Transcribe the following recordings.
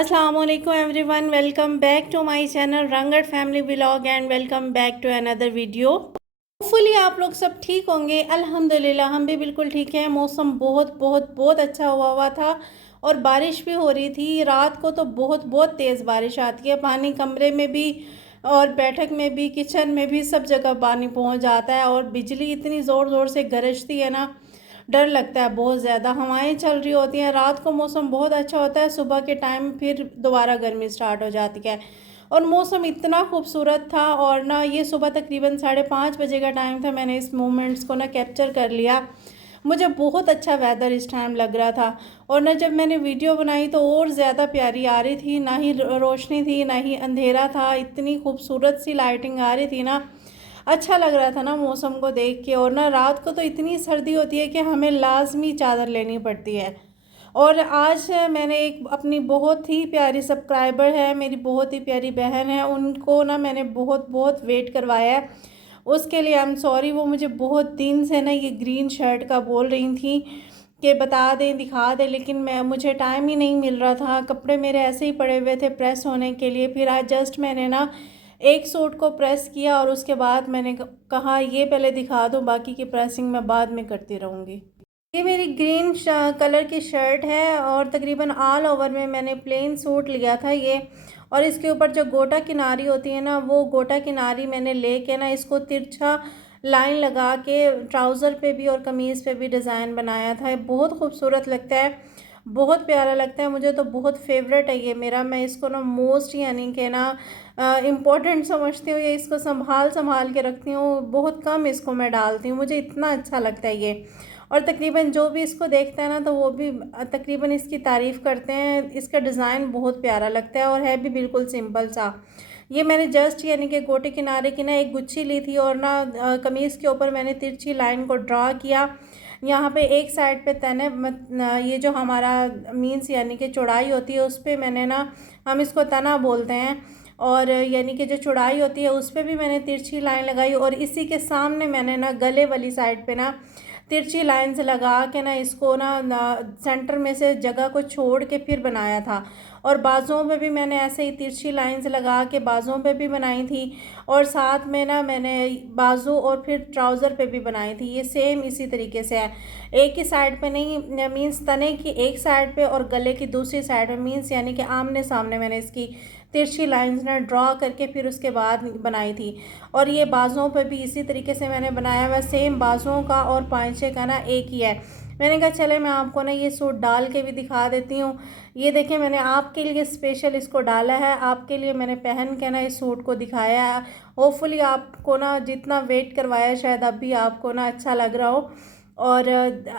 Assalamualaikum everyone, welcome back to my channel Rangat family vlog and welcome back to another video. Hopefully आप लोग सब ठीक होंगे। अल्हम्दुलिल्लाह हम भी बिल्कुल ठीक हैं। मौसम बहुत बहुत बहुत अच्छा हुआ था और बारिश भी हो रही थी। रात को तो बहुत बहुत तेज़ बारिश आती है, पानी कमरे में भी और बैठक में भी, किचन में भी, सब जगह पानी पहुंच जाता है और बिजली इतनी ज़ोर ज़ोर से गरजती है ना, डर लगता है। बहुत ज़्यादा हवाएं चल रही होती हैं। रात को मौसम बहुत अच्छा होता है, सुबह के टाइम फिर दोबारा गर्मी स्टार्ट हो जाती है और मौसम इतना खूबसूरत था। और ना ये सुबह तकरीबन 5:30 बजे का टाइम था। मैंने इस मोमेंट्स को ना कैप्चर कर लिया। मुझे बहुत अच्छा वेदर इस टाइम लग रहा था और ना जब मैंने वीडियो बनाई तो और ज़्यादा प्यारी आ रही थी। ना ही रोशनी थी ना ही अंधेरा था, इतनी खूबसूरत सी लाइटिंग आ रही थी ना, अच्छा लग रहा था ना मौसम को देख के। और ना रात को तो इतनी सर्दी होती है कि हमें लाजमी चादर लेनी पड़ती है। और आज मैंने एक अपनी बहुत ही प्यारी सब्सक्राइबर है, मेरी बहुत ही प्यारी बहन है, उनको ना मैंने बहुत बहुत वेट करवाया है। उसके लिए आई एम सॉरी। वो मुझे बहुत दिन से ना ये ग्रीन शर्ट का बोल रही थी कि बता दें, दिखा दें, लेकिन मुझे टाइम ही नहीं मिल रहा था। कपड़े मेरे ऐसे ही पड़े हुए थे प्रेस होने के लिए। फिर आज जस्ट मैंने ना एक सूट को प्रेस किया और उसके बाद मैंने कहा ये पहले दिखा दूं, बाकी की प्रेसिंग मैं बाद में करती रहूँगी। ये मेरी ग्रीन कलर की शर्ट है और तकरीबन ऑल ओवर में मैंने प्लेन सूट लिया था ये। और इसके ऊपर जो गोटा किनारी होती है ना, वो गोटा किनारी मैंने लेके ना इसको तिरछा लाइन लगा के ट्राउज़र पे भी और कमीज़ पे भी डिज़ाइन बनाया था। ये बहुत खूबसूरत लगता है, बहुत प्यारा लगता है। मुझे तो बहुत फेवरेट है ये मेरा। मैं इसको ना मोस्ट यानी कि ना इम्पोर्टेंट समझती हूँ। ये इसको संभाल संभाल के रखती हूँ, बहुत कम इसको मैं डालती हूँ, मुझे इतना अच्छा लगता है ये। और तकरीबन जो भी इसको देखता है ना तो वो भी तकरीबन इसकी तारीफ़ करते हैं। इसका डिज़ाइन बहुत प्यारा लगता है और है भी बिल्कुल सिंपल सा। ये मैंने जस्ट यानी कि गोटे किनारे की ना एक गुच्छी ली थी और ना कमीज़ के ऊपर मैंने तिरछी लाइन को ड्रा किया। यहाँ पे एक साइड पे तने ये जो हमारा मीन्स यानी कि चौड़ाई होती है उस पर मैंने ना, हम इसको तना बोलते हैं, और यानी कि जो चौड़ाई होती है उस पर भी मैंने तिरछी लाइन लगाई। और इसी के सामने मैंने ना गले वाली साइड पे ना तिरछी लाइन से लगा के ना इसको ना सेंटर में से जगह को छोड़ के फिर बनाया था। और बाजुओं पे भी मैंने ऐसे ही तिरछी लाइन से लगा के बाजुओं पे भी बनाई थी और साथ में ना मैंने बाजू और फिर ट्राउज़र पे भी बनाई थी। ये सेम इसी तरीके से है, एक ही साइड पे नहीं, मीन्स तने की एक साइड पे और गले की दूसरी साइड पे, मीन्स यानी कि आमने सामने मैंने इसकी तिरछी लाइंस ना ड्रॉ करके फिर उसके बाद बनाई थी। और ये बाजुओं पे भी इसी तरीके से मैंने बनाया हुआ, सेम बाजुओं का और पांचे का ना एक ही है। मैंने कहा चले मैं आपको ना ये सूट डाल के भी दिखा देती हूँ। ये देखें, मैंने आपके लिए स्पेशल इसको डाला है, आपके लिए मैंने पहन के ना इस सूट को दिखाया है। होपफुली आपको ना जितना वेट करवाया शायद अब भी आपको ना अच्छा लग रहा हो। और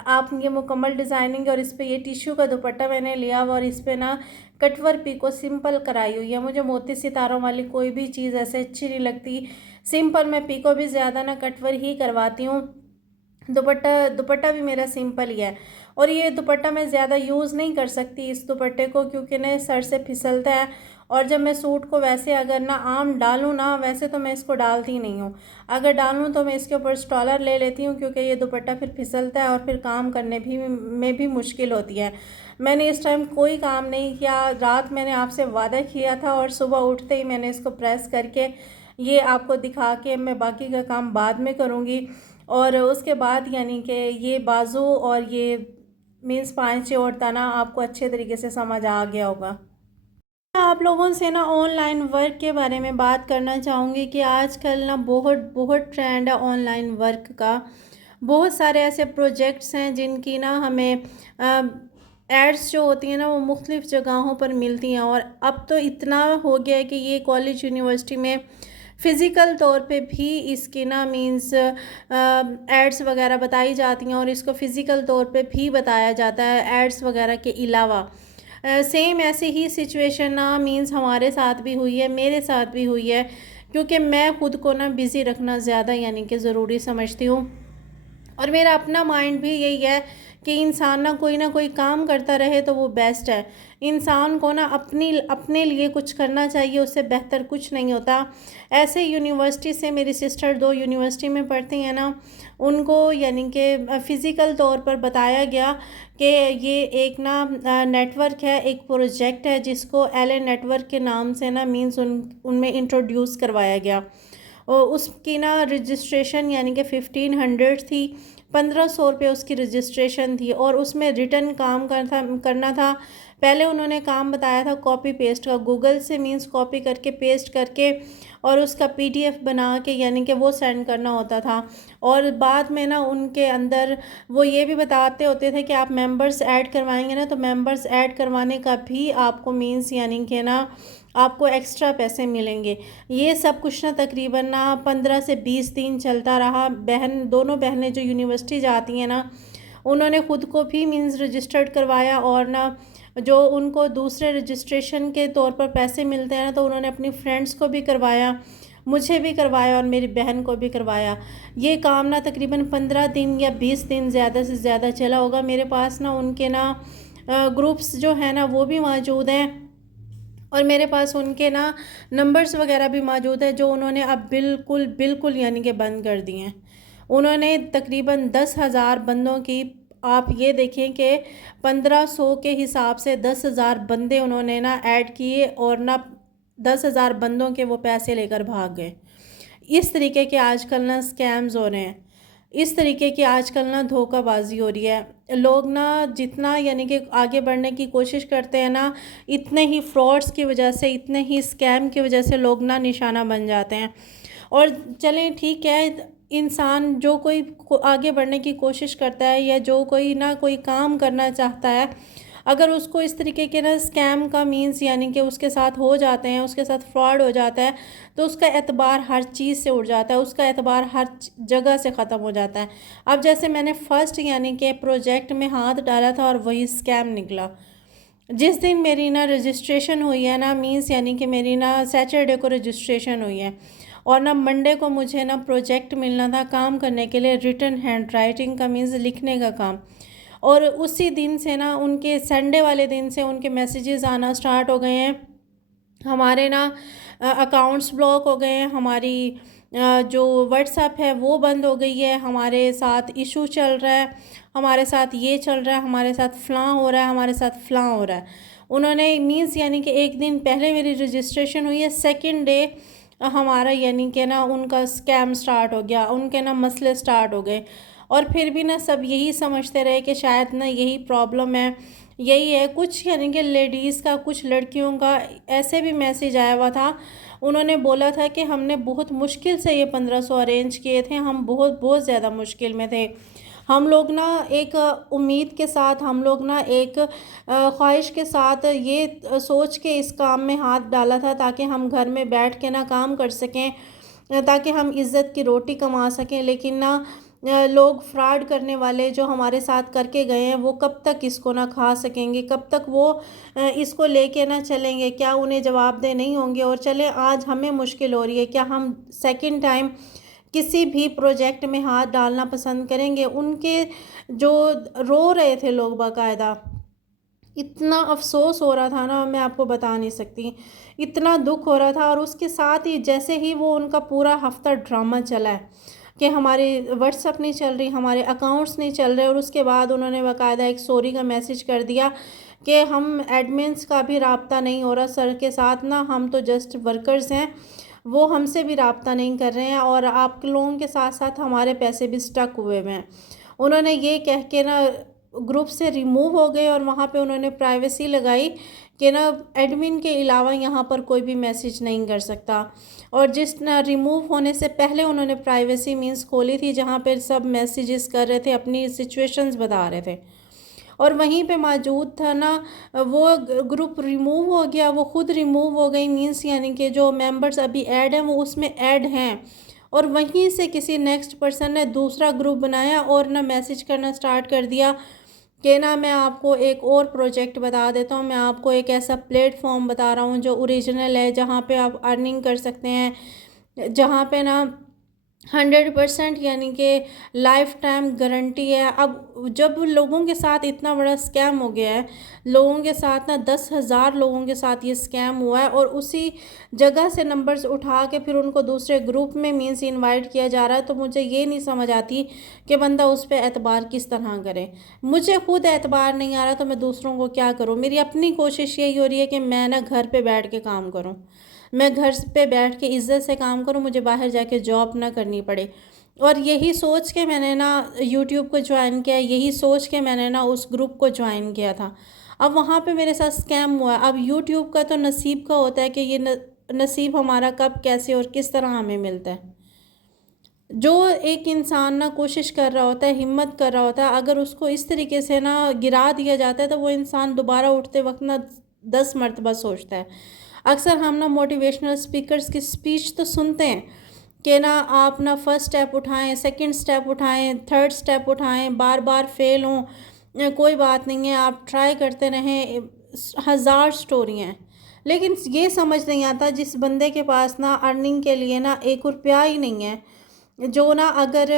आप ये मुकम्मल डिज़ाइनिंग और इस पर ये टिश्यू का दुपट्टा मैंने लिया हुआ और इस पर ना कटवर पीको सिंपल कराई हुई है। मुझे मोती सितारों वाली कोई भी चीज़ ऐसे अच्छी नहीं लगती। सिंपल मैं पीको भी ज़्यादा ना कटवर ही करवाती हूँ। दुपट्टा दुपट्टा भी मेरा सिंपल ही है और ये दुपट्टा मैं ज़्यादा यूज़ नहीं कर सकती इस दुपट्टे को, क्योंकि ना सर से फिसलता है। और जब मैं सूट को वैसे अगर ना आम डालूँ ना, वैसे तो मैं इसको डालती नहीं हूँ, अगर डालूँ तो मैं इसके ऊपर स्टॉलर ले लेती हूँ, क्योंकि ये दुपट्टा फिर फिसलता है और फिर काम करने भी में भी मुश्किल होती है। मैंने इस टाइम कोई काम नहीं किया। रात मैंने आपसे वादा किया था और सुबह उठते ही मैंने इसको प्रेस करके ये आपको दिखा के मैं बाकी का काम बाद में करूँगी। और उसके बाद यानी कि ये बाजू और ये मीन्स पांचे और तना आपको अच्छे तरीके से समझ आ गया होगा। मैं आप लोगों से ना ऑनलाइन वर्क के बारे में बात करना चाहूँगी कि आजकल ना बहुत बहुत ट्रेंड है ऑनलाइन वर्क का। बहुत सारे ऐसे प्रोजेक्ट्स हैं जिनकी ना हमें एड्स जो होती हैं ना वो मुख्तलिफ़ जगहों पर मिलती हैं। और अब तो इतना हो गया है कि ये कॉलेज यूनिवर्सिटी में फ़िज़िकल तौर पे भी इसकी ना मीन्स एड्स वगैरह बताई जाती हैं और इसको फ़िज़िकल तौर पे भी बताया जाता है एड्स वगैरह के अलावा। सेम ऐसे ही सिचुएशन ना मीन्स हमारे साथ भी हुई है, मेरे साथ भी हुई है, क्योंकि मैं ख़ुद को ना बिज़ी रखना ज़्यादा यानी कि ज़रूरी समझती हूँ। और मेरा अपना माइंड भी यही है कि इंसान ना कोई काम करता रहे तो वो बेस्ट है। इंसान को ना अपने लिए कुछ करना चाहिए, उससे बेहतर कुछ नहीं होता। ऐसे यूनिवर्सिटी से मेरी सिस्टर 2 यूनिवर्सिटी में पढ़ती हैं ना, उनको यानी कि फ़िज़िकल तौर पर बताया गया कि ये एक ना नेटवर्क है, एक प्रोजेक्ट है जिसको एल नेटवर्क के नाम से ना मीन्स उनमें इंट्रोड्यूस करवाया गया। और उसकी ना रजिस्ट्रेशन यानी कि 1500 थी, 1500 रुपये उसकी रजिस्ट्रेशन थी और उसमें रिटर्न काम करना था। पहले उन्होंने काम बताया था कॉपी पेस्ट का, गूगल से मीन्स कॉपी करके पेस्ट करके और उसका पीडीएफ बना के यानी कि वो सेंड करना होता था। और बाद में ना उनके अंदर वो ये भी बताते होते थे कि आप मेंबर्स ऐड करवाएंगे ना, तो मेंबर्स ऐड करवाने का भी आपको मीन्स यानी कि ना आपको एक्स्ट्रा पैसे मिलेंगे। ये सब कुछ ना तकरीबन ना 15 से 20 दिन चलता रहा। दोनों बहनें जो यूनिवर्सिटी जाती हैं ना, उन्होंने ख़ुद को भी मीन्स रजिस्टर्ड करवाया और ना जो उनको दूसरे रजिस्ट्रेशन के तौर पर पैसे मिलते हैं ना, तो उन्होंने अपनी फ्रेंड्स को भी करवाया, मुझे भी करवाया और मेरी बहन को भी करवाया। ये काम ना तकरीबन 15 दिन या 20 दिन ज़्यादा से ज़्यादा चला होगा। मेरे पास ना उनके ना ग्रुप्स जो है ना वो भी मौजूद हैं और मेरे पास उनके ना नंबर्स वगैरह भी मौजूद है जो उन्होंने अब बिल्कुल यानी कि बंद कर दिए हैं। उन्होंने तकरीबन 10,000 बंदों की, आप ये देखें कि 1500 के हिसाब से 10,000 बंदे उन्होंने ना ऐड किए और ना 10,000 बंदों के वो पैसे लेकर भाग गए। इस तरीके के आजकल ना स्कैम्स हो रहे हैं, इस तरीके की आजकल ना धोखाबाजी हो रही है। लोग ना जितना यानी कि आगे बढ़ने की कोशिश करते हैं ना, इतने ही फ्रॉड्स की वजह से, इतने ही स्कैम की वजह से लोग ना निशाना बन जाते हैं। और चलें ठीक है, इंसान जो कोई आगे बढ़ने की कोशिश करता है या जो कोई ना कोई काम करना चाहता है, अगर उसको इस तरीके के ना स्कैम का मीन्स यानी कि उसके साथ हो जाते हैं, उसके साथ फ्रॉड हो जाता है, तो उसका एतबार हर चीज़ से उड़ जाता है, उसका एतबार हर जगह से ख़त्म हो जाता है। अब जैसे मैंने फ़र्स्ट यानी कि प्रोजेक्ट में हाथ डाला था और वही स्कैम निकला। जिस दिन मेरी ना रजिस्ट्रेशन हुई है ना, मीन्स यानी कि मेरी ना सैटरडे को रजिस्ट्रेशन हुई है और ना मंडे को मुझे ना प्रोजेक्ट मिलना था काम करने के लिए, रिटन हैंड राइटिंग का मीन्स लिखने का काम। और उसी दिन से ना उनके संडे वाले दिन से उनके मैसेजेस आना स्टार्ट हो गए हैं। हमारे ना अकाउंट्स ब्लॉक हो गए हैं, हमारी जो व्हाट्सएप है वो बंद हो गई है, हमारे साथ इशू चल रहा है, हमारे साथ ये चल रहा है, हमारे साथ फ़लाँ हो रहा है, हमारे साथ फ़लाँ हो रहा है। उन्होंने मीन्स यानी कि एक दिन पहले मेरी रजिस्ट्रेशन हुई है, सेकंड डे हमारा यानी कि ना उनका स्कैम स्टार्ट हो गया, उनके ना मसले स्टार्ट हो गए। और फिर भी ना सब यही समझते रहे कि शायद ना यही प्रॉब्लम है, यही है कुछ यानी कि लेडीज़ का, कुछ लड़कियों का ऐसे भी मैसेज आया हुआ था। उन्होंने बोला था कि हमने बहुत मुश्किल से ये 1500 अरेंज किए थे, हम बहुत ज़्यादा मुश्किल में थे। हम लोग ना एक उम्मीद के साथ, हम लोग ना एक ख्वाहिश के साथ ये सोच के इस काम में हाथ डाला था ताकि हम घर में बैठ के ना काम कर सकें, ताकि हम इज़्ज़त की रोटी कमा सकें। लेकिन ना लोग फ्रॉड करने वाले जो हमारे साथ करके गए हैं, वो कब तक इसको ना खा सकेंगे, कब तक वो इसको लेके ना चलेंगे, क्या उन्हें जवाबदेह नहीं होंगे। और चले आज हमें मुश्किल हो रही है, क्या हम सेकंड टाइम किसी भी प्रोजेक्ट में हाथ डालना पसंद करेंगे। उनके जो रो रहे थे लोग बाकायदा, इतना अफ़सोस हो रहा था ना, मैं आपको बता नहीं सकती, इतना दुख हो रहा था। और उसके साथ ही जैसे ही वो उनका पूरा हफ़्ता ड्रामा चला है कि हमारी व्हाट्सएप नहीं चल रही, हमारे अकाउंट्स नहीं चल रहे, और उसके बाद उन्होंने बाकायदा एक सॉरी का मैसेज कर दिया कि हम एडमिन्स का भी रब्ता नहीं हो रहा सर के साथ ना, हम तो जस्ट वर्कर्स हैं, वो हमसे भी रब्ता नहीं कर रहे हैं और आप लोगों के साथ साथ हमारे पैसे भी स्टक हुए हुए हैं। उन्होंने ये कह के ना ग्रुप से रिमूव हो गए और वहाँ पे उन्होंने प्राइवेसी लगाई कि ना एडमिन के अलावा यहाँ पर कोई भी मैसेज नहीं कर सकता। और जिस ना रिमूव होने से पहले उन्होंने प्राइवेसी मीन्स खोली थी जहाँ पर सब मैसेजेस कर रहे थे, अपनी सिचुएशंस बता रहे थे, और वहीं पे मौजूद था ना वो ग्रुप रिमूव हो गया, वो ख़ुद रिमूव हो गई मीन्स यानी कि जो मेंबर्स अभी ऐड हैं वो उसमें ऐड हैं, और वहीं से किसी नेक्स्ट पर्सन ने दूसरा ग्रुप बनाया और ना मैसेज करना स्टार्ट कर दिया कि ना मैं आपको एक और प्रोजेक्ट बता देता हूँ, मैं आपको एक ऐसा प्लेटफॉर्म बता रहा हूँ जो ओरिजिनल है, जहाँ पे आप अर्निंग कर सकते हैं, जहाँ पे ना 100% यानी कि लाइफ टाइम गारंटी है। अब जब लोगों के साथ इतना बड़ा स्कैम हो गया है, लोगों के साथ ना 10,000 लोगों के साथ ये स्कैम हुआ है, और उसी जगह से नंबर्स उठा के फिर उनको दूसरे ग्रुप में मीन्स इनवाइट किया जा रहा है। तो मुझे ये नहीं समझ आती कि बंदा उस पर एतबार किस तरह करे। मुझे खुद एतबार नहीं आ रहा तो मैं दूसरों को क्या करूँ। मेरी अपनी कोशिश यही हो रही है कि मैं ना घर पर बैठ के काम करूँ, मैं घर पे बैठ के इज़्ज़त से काम करूँ, मुझे बाहर जाके जॉब ना करनी पड़े। और यही सोच के मैंने ना यूट्यूब को ज्वाइन किया, यही सोच के मैंने ना उस ग्रुप को ज्वाइन किया था। अब वहाँ पे मेरे साथ स्कैम हुआ। अब यूट्यूब का तो नसीब का होता है कि ये नसीब हमारा कब कैसे और किस तरह हमें मिलता है। जो एक इंसान ना कोशिश कर रहा होता है, हिम्मत कर रहा होता है, अगर उसको इस तरीके से ना गिरा दिया जाता है तो वो इंसान दोबारा उठते वक्त ना 10 मरतबा सोचता है। अक्सर हम ना मोटिवेशनल स्पीकर्स की स्पीच तो सुनते हैं कि ना आप ना फर्स्ट स्टेप उठाएं, सेकंड स्टेप उठाएं, थर्ड स्टेप उठाएं, बार बार फेल हों, कोई बात नहीं है, आप ट्राई करते रहें, हज़ार स्टोरियाँ हैं। लेकिन ये समझ नहीं आता जिस बंदे के पास ना अर्निंग के लिए ना 1 रुपया ही नहीं है, जो ना अगर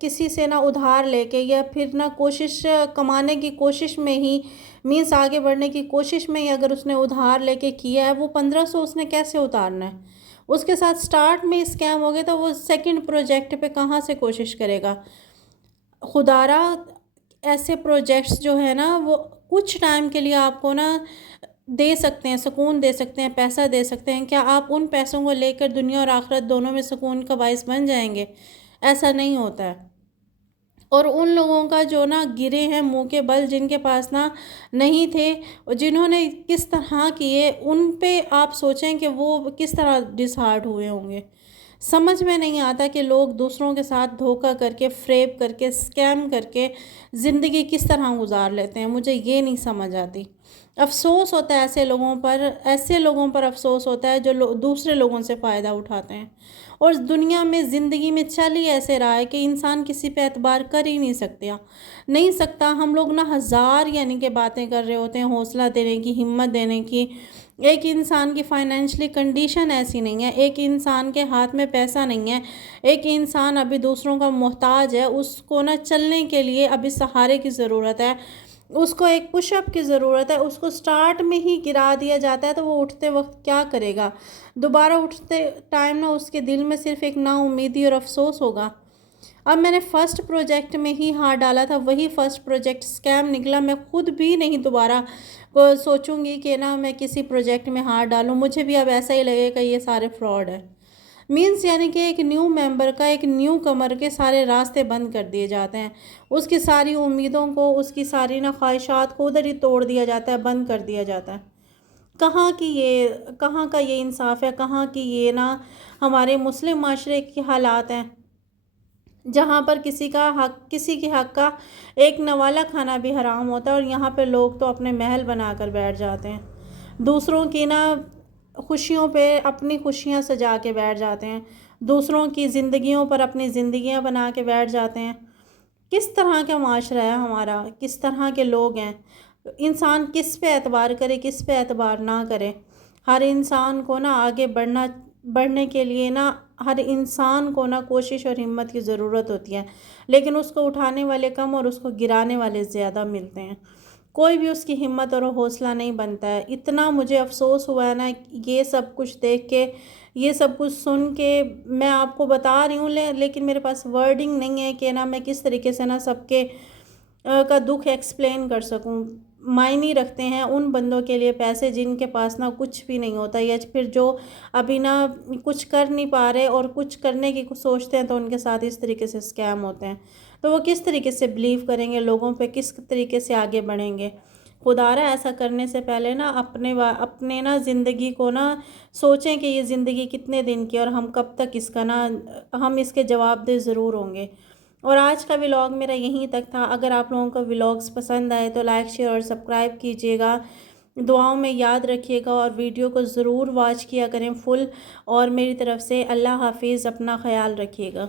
किसी से ना उधार लेके या फिर ना कोशिश कमाने की कोशिश में ही मीन्स आगे बढ़ने की कोशिश में ही अगर उसने उधार लेके किया है, वो 1500 उसने कैसे उतारना है। उसके साथ स्टार्ट में स्कैम हो गया तो वो सेकंड प्रोजेक्ट पे कहाँ से कोशिश करेगा। खुदारा ऐसे प्रोजेक्ट्स जो है ना वो कुछ टाइम के लिए आपको ना दे सकते हैं, सुकून दे सकते हैं, पैसा दे सकते हैं। क्या आप उन पैसों को लेकर दुनिया और आखिरत दोनों में सुकून का बाइस बन जाएंगे? ऐसा नहीं होता है। और उन लोगों का जो ना गिरे हैं मुंह के बल, जिनके पास ना नहीं थे और जिन्होंने किस तरह किए, उन पे आप सोचें कि वो किस तरह डिसहार्ट हुए होंगे। समझ में नहीं आता कि लोग दूसरों के साथ धोखा करके, फ्रेब करके, स्कैम करके ज़िंदगी किस तरह गुजार लेते हैं। मुझे ये नहीं समझ आती। अफ़सोस होता है ऐसे लोगों पर अफ़सोस होता है जो दूसरे लोगों से फ़ायदा उठाते हैं। और दुनिया में ज़िंदगी में चल ही ऐसे रहा है कि इंसान किसी पे एतबार कर ही नहीं सकता। हम लोग ना हज़ार यानी कि बातें कर रहे होते हैं हौसला देने की, हिम्मत देने की। एक इंसान की फ़ाइनेंशियली कंडीशन ऐसी नहीं है, एक इंसान के हाथ में पैसा नहीं है, एक इंसान अभी दूसरों का मोहताज है, उसको ना चलने के लिए अभी सहारे की ज़रूरत है, उसको एक पुशअप की ज़रूरत है। उसको स्टार्ट में ही गिरा दिया जाता है तो वो उठते वक्त क्या करेगा। दोबारा उठते टाइम ना उसके दिल में सिर्फ़ एक नाउम्मीदी और अफसोस होगा। अब मैंने फ़र्स्ट प्रोजेक्ट में ही हाथ डाला था, वही फ़र्स्ट प्रोजेक्ट स्कैम निकला। मैं खुद भी नहीं दोबारा को सोचूंगी कि ना मैं किसी प्रोजेक्ट में हाथ डालूं। मुझे भी अब ऐसा ही लगेगा ये सारे फ्रॉड है। मीन्स यानी कि एक न्यू मेंबर का, एक न्यू कमर के सारे रास्ते बंद कर दिए जाते हैं। उसकी सारी उम्मीदों को, उसकी सारी ना ख्वाहिशात को उधर ही तोड़ दिया जाता है, बंद कर दिया जाता है। कहाँ का ये इंसाफ है, कहाँ की ये ना हमारे मुस्लिम माशरे के हालात हैं, जहाँ पर किसी के हक़ का एक नवाला खाना भी हराम होता है। और यहाँ पे लोग तो अपने महल बना कर बैठ जाते हैं, दूसरों की ना खुशियों पे अपनी खुशियाँ सजा के बैठ जाते हैं, दूसरों की ज़िंदगियों पर अपनी ज़िंदगियाँ बना के बैठ जाते हैं। किस तरह का माशरा है हमारा, किस तरह के लोग हैं। इंसान किस पे एतबार करे, किस पे एतबार ना करे। हर इंसान को ना आगे बढ़ने के लिए ना हर इंसान को ना कोशिश और हिम्मत की ज़रूरत होती है, लेकिन उसको उठाने वाले कम और उसको गिराने वाले ज़्यादा मिलते हैं। कोई भी उसकी हिम्मत और हौसला नहीं बनता है। इतना मुझे अफ़सोस हुआ है ना ये सब कुछ देख के, ये सब कुछ सुन के। मैं आपको बता रही हूँ लेकिन मेरे पास वर्डिंग नहीं है कि ना मैं किस तरीके से ना सबके का दुख एक्सप्लेन कर सकूं। मायने रखते हैं उन बंदों के लिए पैसे जिनके पास ना कुछ भी नहीं होता, या फिर जो अभी ना कुछ कर नहीं पा रहे और कुछ करने की कुछ सोचते हैं तो उनके साथ इस तरीके से स्कैम होते हैं। तो वो किस तरीके से बिलीव करेंगे लोगों पे, किस तरीके से आगे बढ़ेंगे। खुदारा ऐसा करने से पहले ना अपने ना ज़िंदगी को ना सोचें कि ये ज़िंदगी कितने दिन की और हम कब तक इसका ना हम इसके जवाबदेह ज़रूर होंगे। और आज का व्लॉग मेरा यहीं तक था। अगर आप लोगों को व्लॉग्स पसंद आए तो लाइक, शेयर और सब्सक्राइब कीजिएगा, दुआओं में याद रखिएगा और वीडियो को ज़रूर वॉच किया करें फुल। और मेरी तरफ़ से अल्लाह हाफिज़, अपना ख़याल रखिएगा।